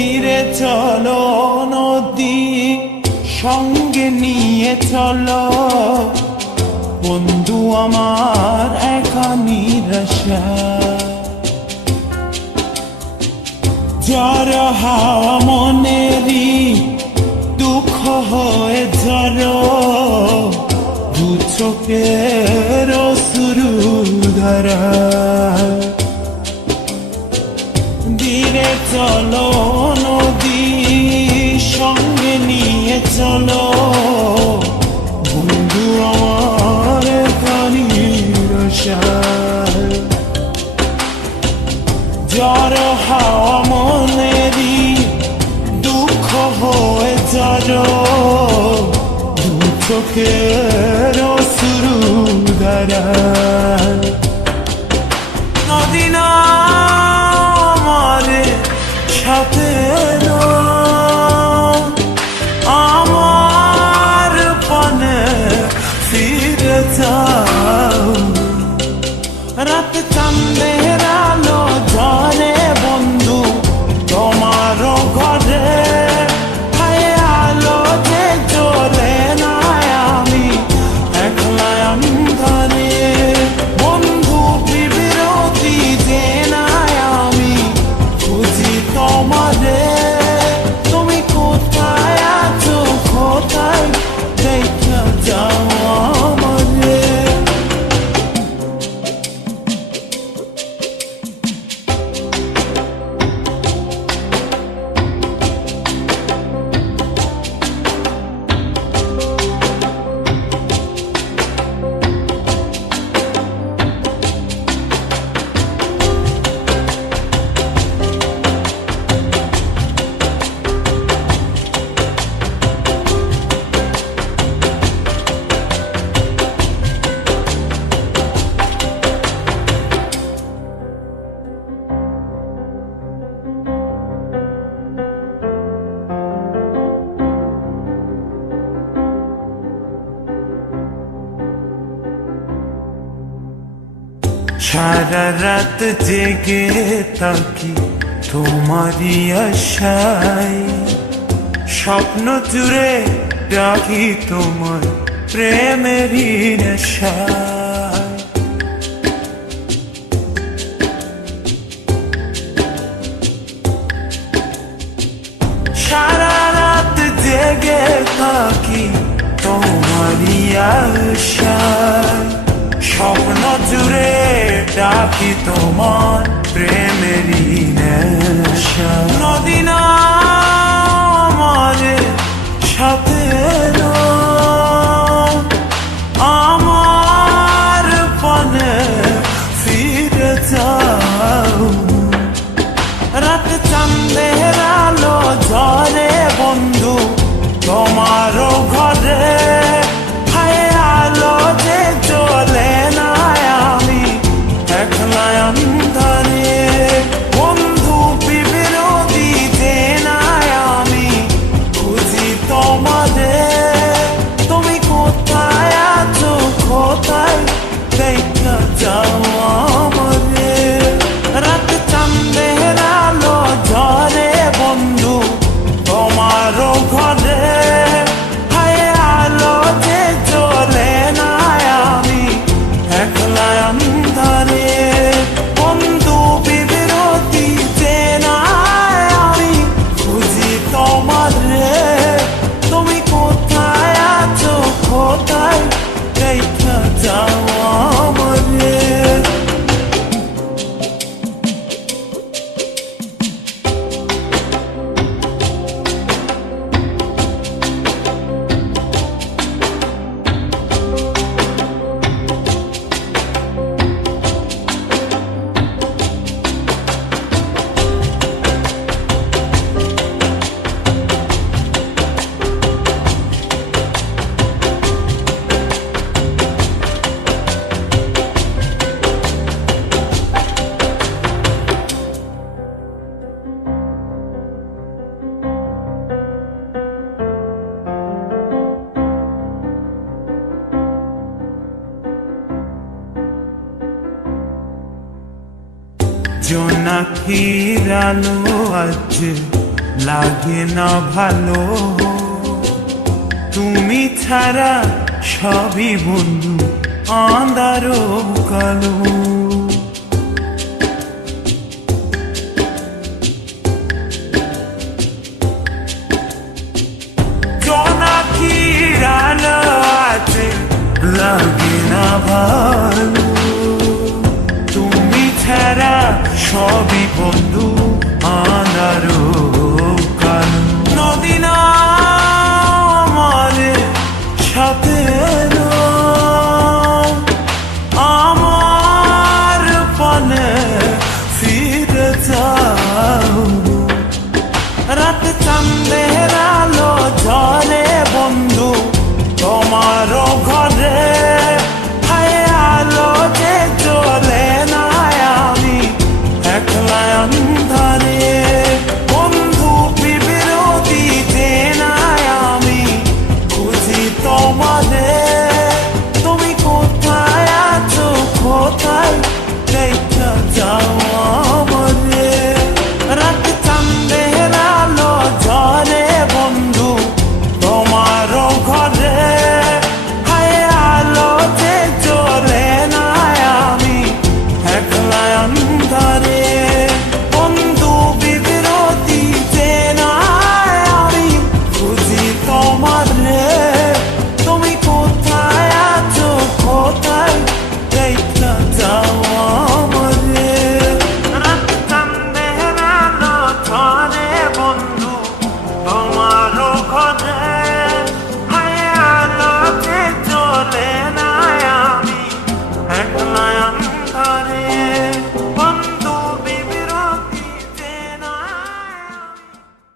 ধীরে চলো নদী সঙ্গে নিয়ে চলো বন্ধু আমার একা নিরাশা ঝড় হাওয়া মনেরই দুঃখ হয়ে ঝড় দু চোখের অশ্রু ধারা ধীরে চলো নদী সঙ্গে নিয়ে চলো বন্ধু আমার কানিরসা ঝড় হাওয়া মনেরই দুঃখ হয়ে যারো দু চোখের অশ্রু ধারা নদী না আমারে সাথে আমার পানে ফিরে যাও রাত চাঁদের আলো ঝরে বন্ধু তোমার ঘরে আলো যে জ্বলে না আমি একলা অন্ধকারে বন্ধু বিরতি যে না আমি খুঁজি তোমারে তুমি কোথায় আছো কোথায় দেখা যাও আমারে সারা রাত জেগে থাকি তোমারই আশায় স্বপ্ন জুড়ে ডাকি তোমার প্রেমেরই নেশায় সারা রাত জেগে থাকি তোমারই আশায় স্বপ্ন জুড়ে ডাকি তোমার প্রেমেরই নেশা নদী না আমারে সাথে আমার পানে ফিরে যাও রাত চাঁদের আলো ঝরে বন্ধু তোমার ঘরে আলো যে জ্বলে না আমি একলা অন্ধকারে বন্ধু বিরতি যে না আমি খুঁজি তোমারে তুমি কোথায় আছো কোথায় দেখা যাও আমারে রাত চাঁদের আলো ঝরে বন্ধু তোমার ঘরে আলো যে জ্বলে না আমি একলা অন্ধকারে বন্ধু বিরতি যে না আমি খুঁজি তোমারে তুমি কোথায় আছো কোথায় দেখা যাও আমারে জোনাকির আলো আজ লাগে না ভালো, তুমি ছাড়া সবই বন্ধু আঁধারো কালো। জোনাকির আলো আছে লাগে না ভালো,